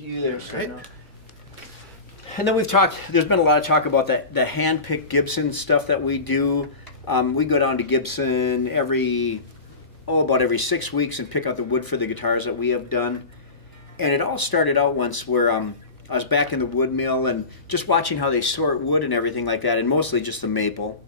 to you there, sir. Right. And then there's been a lot of talk about the hand-picked Gibson stuff that we do. We go down to Gibson about every 6 weeks and pick out the wood for the guitars that we have done. And it all started out once where I was back in the wood mill and just watching how they sort wood and everything like that, and mostly just the maple.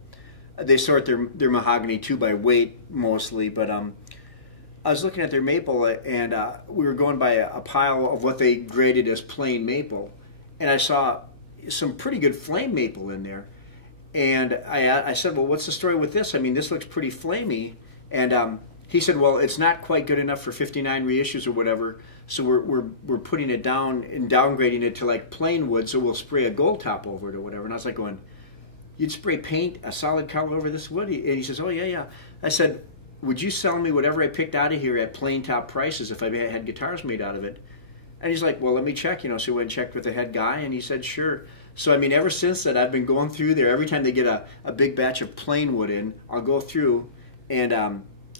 They sort their mahogany too by weight mostly, but I was looking at their maple and we were going by a pile of what they graded as plain maple. And I saw some pretty good flame maple in there. And I said, well, what's the story with this? I mean, this looks pretty flamey. And he said, well, it's not quite good enough for 59 reissues or whatever, so we're putting it down and downgrading it to like plain wood, so we'll spray a gold top over it or whatever. And I was like going, you'd spray paint, a solid color over this wood? And he says, oh, yeah, yeah. I said, would you sell me whatever I picked out of here at plain top prices if I had guitars made out of it? And he's like, well, let me check, So we went and checked with the head guy, and he said, sure. So, I mean, ever since that, I've been going through there. Every time they get a big batch of plain wood in, I'll go through, and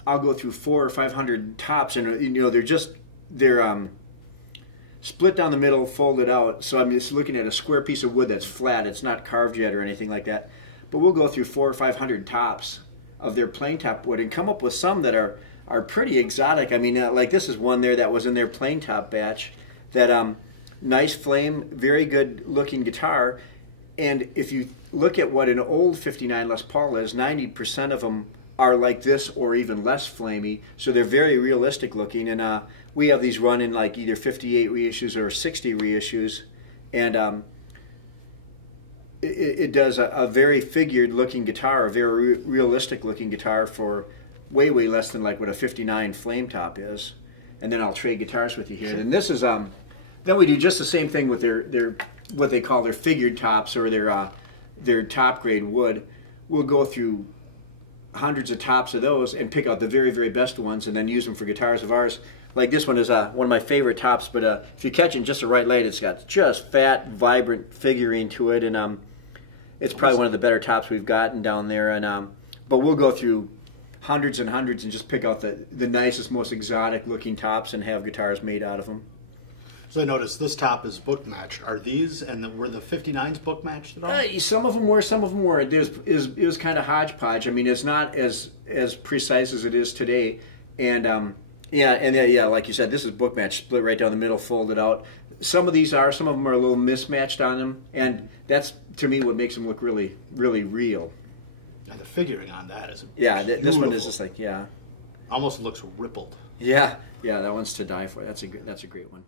I'll go through 400 or 500 tops, and, they're split down the middle, folded out. So I'm just looking at a square piece of wood that's flat. It's not carved yet or anything like that. But we'll go through 400 or 500 tops of their plain top wood and come up with some that are pretty exotic. I mean, like this is one there that was in their plain top batch. That nice flame, very good looking guitar, and if you look at what an old 59 Les Paul is, 90% of them are like this or even less flamey, so they're very realistic looking. And we have these run in like either 58 reissues or 60 reissues, and it does a very figured looking guitar, a very realistic looking guitar for way less than like what a 59 flame top is. And then I'll trade guitars with you here. And this is then we do just the same thing with their what they call their figured tops or their top grade wood. We'll go through hundreds of tops of those and pick out the very best ones and then use them for guitars of ours. Like this one is one of my favorite tops, but if you catch it in just the right light, it's got just fat, vibrant figurine to it, and it's probably one of the better tops we've gotten down there. And but we'll go through hundreds and hundreds and just pick out the nicest, most exotic looking tops and have guitars made out of them. So I noticed this top is book matched. Are these, and were the 59s book matched at all? Some of them were, some of them weren't. It was kind of hodgepodge. I mean, it's not as precise as it is today. And yeah, like you said, this is book matched, split right down the middle, folded out. Some of these are, some of them are a little mismatched on them, and that's to me what makes them look really real. And the figuring on that is this one is just like, yeah, almost looks rippled. Yeah, that one's to die for. That's a great one.